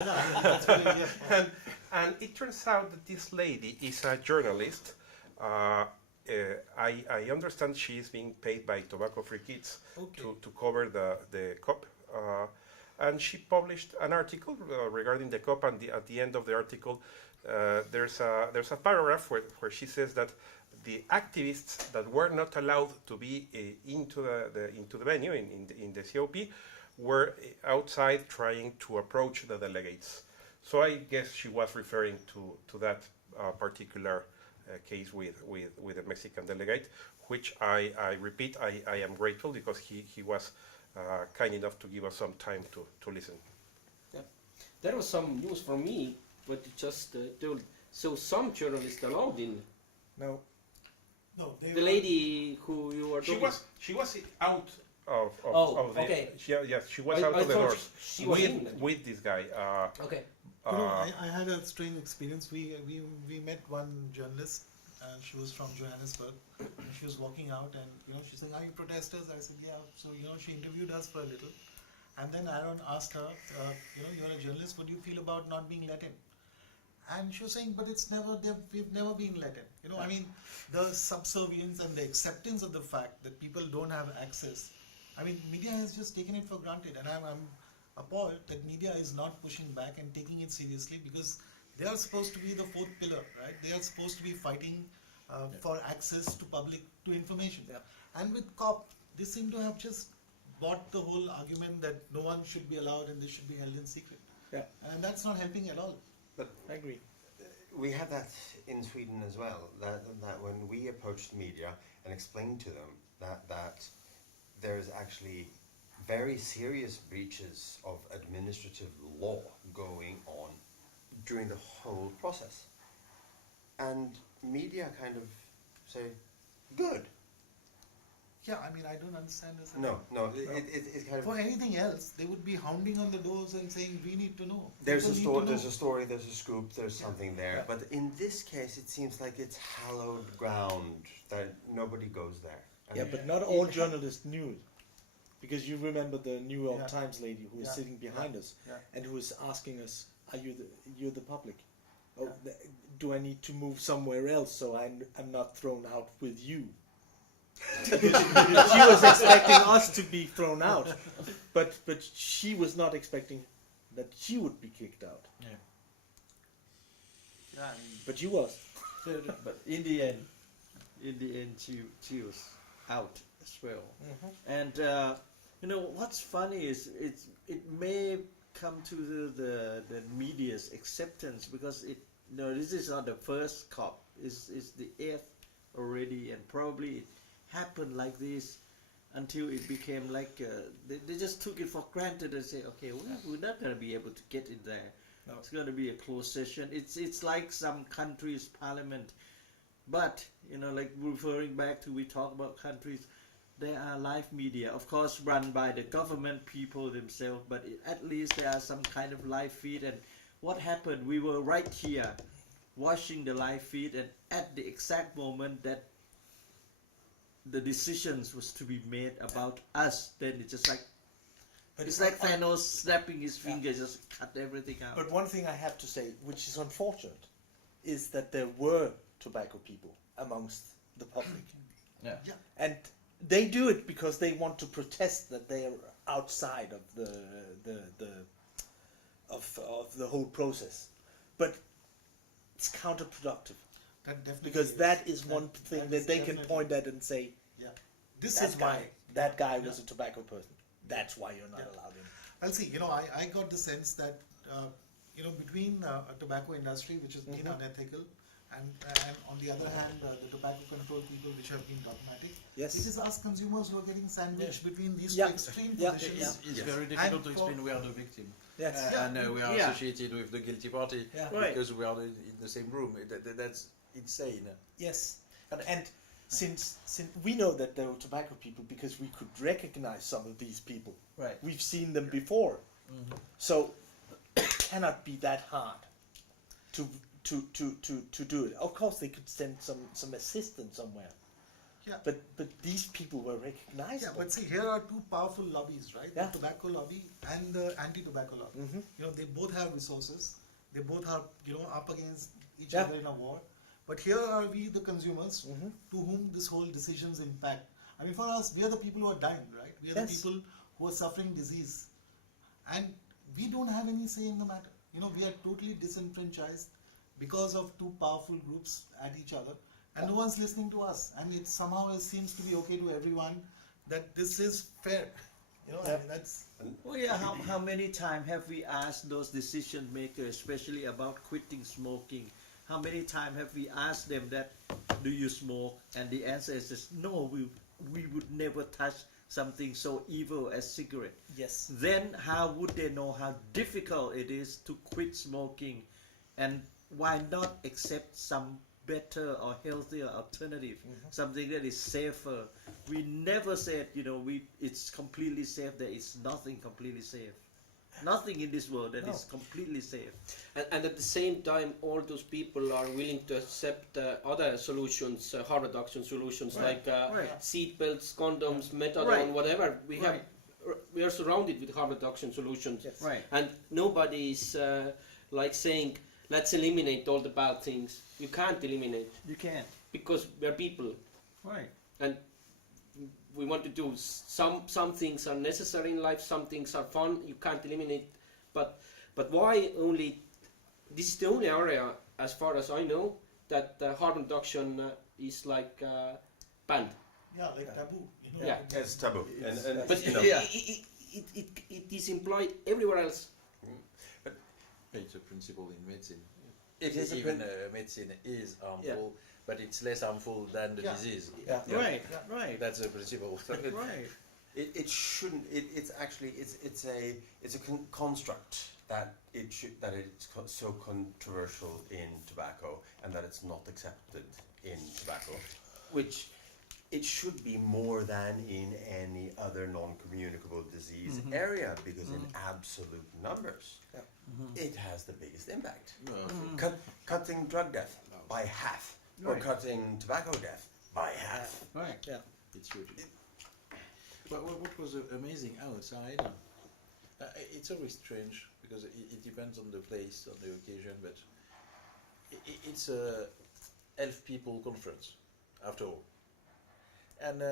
That's really, yeah. And it turns out that this lady is a journalist. Uh, I understand she is being paid by Tobacco Free Kids Okay. to cover the COP. And she published an article regarding the COP, and at the end of the article, there's a paragraph where she says that the activists that were not allowed to be into the venue in the COP were outside trying to approach the delegates. So I guess she was referring to that particular case with the Mexican delegate, which I repeat, I am grateful because he was kind enough to give us some time to listen. Yeah. That was some news for me, what you just told. So some journalists allowed in. No. No, they The were- lady who you were She talking. was out of Oh, the, okay. yes, she was I out of the thought doors she was in then. with this guy. Okay. You know, I had a strange experience. We met one journalist, and she was from Johannesburg. And she was walking out, and she said, "Are you protesters?" I said, "Yeah." So she interviewed us for a little, and then Aaron asked her, "You're a journalist. What do you feel about not being let in?" And she was saying, "But we've never been let in." I mean, the subservience and the acceptance of the fact that people don't have access. I mean, media has just taken it for granted, and I'm appalled that media is not pushing back and taking it seriously, because they are supposed to be the fourth pillar, right? They are supposed to be fighting for access to information. Yeah. And with COP, they seem to have just bought the whole argument that no one should be allowed and they should be held in secret. Yeah. And that's not helping at all. But I agree. we have that in Sweden as well, that when we approached media and explained to them that there's actually very serious breaches of administrative law going on during the whole process. And media kind of say, good. Yeah, I mean, I don't understand this. at No, all. no, it's kind of... For anything else, they would be hounding on the doors and saying, "We need to know." There's a People need story, to there's know. a story, there's a scoop, there's something there. Yeah. But in this case, it seems like it's hallowed ground, that nobody goes there. Yeah, And but not all journalists knew it. Because you remember the New York Yeah. Times lady who was Yeah. sitting behind us Yeah. and who was asking us, "Are you're the public? Oh, Yeah. do I need to move somewhere else so I'm not thrown out with you?" She was expecting us to be thrown out, but she was not expecting that she would be kicked out. Yeah, I mean, But you was. But in the end, she was out as well. And what's funny is it may come to the media's acceptance, because this is not the first COP. It's the 8th already, and probably it happened like this until it became like they just took it for granted and say, okay, we're not going to be able to get in there. No. It's going to be a closed session. It's like some countries' parliament, but like referring back to, we talk about countries, there are live media, of course, run by the government people themselves, but at least there are some kind of live feed. And what happened? We were right here watching the live feed, and at the exact moment that the decisions was to be made about us, then it's just like, it's like Thanos snapping his finger, just cut everything out. But one thing I have to say, which is unfortunate, is that there were tobacco people amongst the public. Yeah. yeah. And they do it because they want to protest that they are outside of the whole process. But it's counterproductive, That definitely because that is one thing that that is they can definitely- point at and say, Yeah, this that is guy, why. that guy was Yeah. a tobacco person. That's why you're not Yeah. allowed in. Well, see, I got the sense that between a tobacco industry which has been unethical, and on the other hand, the tobacco control people which have been dogmatic. Yes. It is us consumers who are getting sandwiched between these Yeah. two extreme Yeah. positions. Yeah. It's Yes. very difficult to And for- explain we are the victim. Yes. Yeah. And we are Yeah. associated with the guilty party Yeah. Right. because we are in the same room. That's insane. Yes. And since we know that there were tobacco people because we could recognize some of these people. Right. We've seen them before. So it cannot be that hard to do it. Of course they could send some assistance somewhere. Yeah. But these people were Yeah, recognizable. but see, here are two powerful lobbies, right? Yeah. The tobacco lobby and the anti-tobacco lobby. Mhm. You know, they both have resources. They both are, you know, up against each Yeah. other in a war. But here are we, the consumers, Mhm. to whom this whole decisions impact. I mean, for us, we are the people who are dying, right? We are Yes. the people who are suffering disease, and we don't have any say in the matter. You know, we are totally disenfranchised because of two powerful groups at each other, and no one's listening to us. And it somehow seems to be okay to everyone that this is fair. You know, I mean, that's Oh yeah, how many times have we asked those decision makers, especially about quitting smoking? How many times have we asked them that, do you smoke? And the answer is just, no, we would never touch something so evil as cigarette. Yes. Then how would they know how difficult it is to quit smoking? And why not accept some better or healthier alternative, something that is safer? We never said, you know, it's completely safe. There is nothing completely safe. Nothing in this world that is completely safe. And at the same time, all those people are willing to accept other solutions, harm reduction solutions, Right. like Right. seat belts, condoms, methadone, Right. whatever. We Right. we are surrounded with harm reduction solutions, Yes. Right. and nobody is like saying, let's eliminate all the bad things. You can't eliminate You can. because we are people, Right. and we want to do some things are necessary in life, some things are fun. You can't eliminate, but why only? This is the only area, as far as I know, that harm reduction is like banned. yeah, like taboo. You know, Yeah. It's taboo. And But you know, Yeah. it is implied everywhere else. It's a principle in medicine. it is a Even medicine is harmful, Yeah. but it's less harmful than the Yeah. disease. Yeah. Right. Right. That's a principle. Right. it shouldn't. It's actually it's a construct that it's so controversial in tobacco and that it's not accepted in tobacco, which it should be more than in any other non-communicable disease area, because in absolute numbers, it has the biggest impact. Cutting drug death by half, or Right. cutting tobacco death by half. Right. Yeah. It's huge. But what was amazing outside, it's always strange because it depends on the place, on the occasion, but it's a elf people conference, after all. And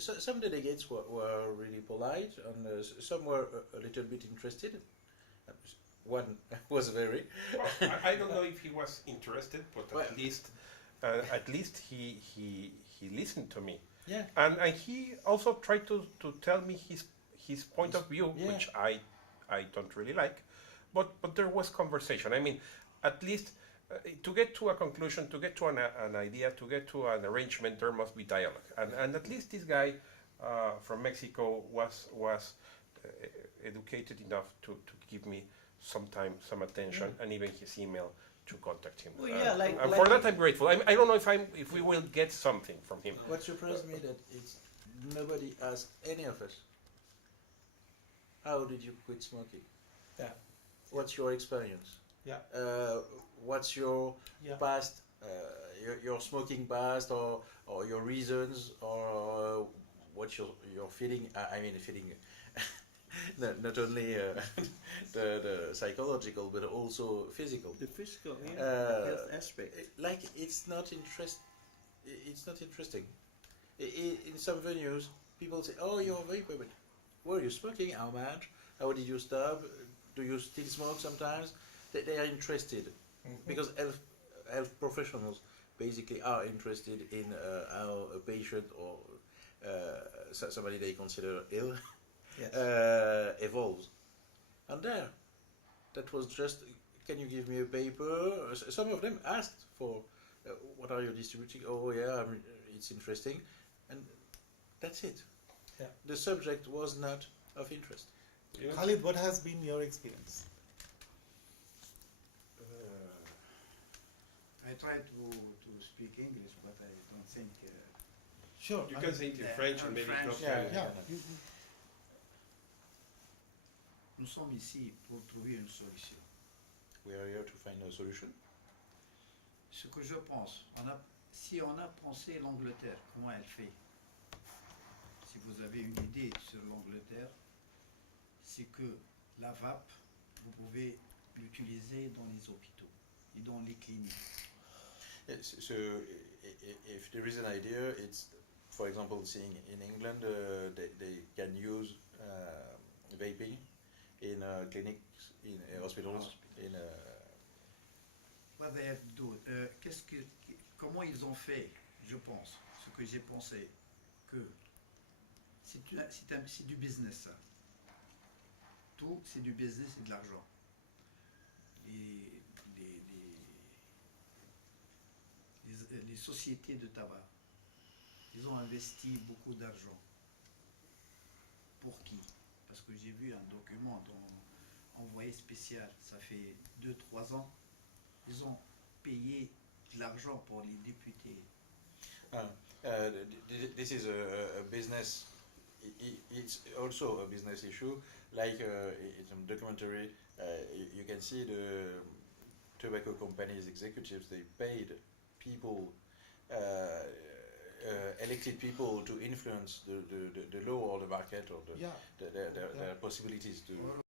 some delegates were really polite, and some were a little bit interested. One was very. Well, I don't know if he was interested, but Well, at least he listened to me, Yeah. and he also tried to tell me his point of view, Yeah. which I don't really like, but there was conversation. I mean, at least to get to a conclusion, to get to an idea, to get to an arrangement, there must be dialogue, and at least this guy from Mexico was educated enough to give me some time, some attention, and even his email to contact him. Well, yeah, like- and like- for that I'm grateful. I don't know if we will get something from him. What surprised me that it's nobody asked any of us. How did you quit smoking? Yeah. What's your experience? Yeah. What's your Yeah. past, your smoking past, or your reasons, or what you're feeling? I mean, feeling. Not only the psychological, but also physical. The physical, yeah, Uh, the health aspect. Like it's not interesting. In some venues, people say, "Oh, you're vaping, but were you smoking? How much? How did you stop? Do you still smoke sometimes?" They are interested because health professionals basically are interested in how a patient or somebody they consider ill Yes. evolves. And there, that was just, can you give me a paper? Some of them asked for, what are you distributing? Oh yeah, it's interesting. And that's it. Yeah. The subject was not of interest. You know? Khalid, what has been your experience? I try to speak English, but I don't think. Sure. You I can mean, say it in French and maybe French, not. yeah. Nous sommes ici pour trouver une solution. We are here to find a solution. Ce que je pense, si on a pensé l'Angleterre, comment elle fait? Si vous avez une idée sur l'Angleterre, c'est que la vape, vous pouvez l'utiliser dans les hôpitaux et dans les cliniques. Yes, so if there is an idea, it's, for example, seeing in England, they can use vaping in clinics, in hospitals, in What they have to do, comment ils ont fait, je pense, ce que j'ai pensé, que c'est du business ça. Tout c'est du business et de l'argent. Les sociétés de tabac, ils ont investi beaucoup d'argent. Pour qui? Parce que j'ai vu un document envoyé spécial, ça fait 2-3 ans, ils ont payé de l'argent pour les députés. This is a business. It's also a business issue. Like in some documentary, you can see the tobacco companies executives. They paid people, elected people, to influence the law or the market or their possibilities to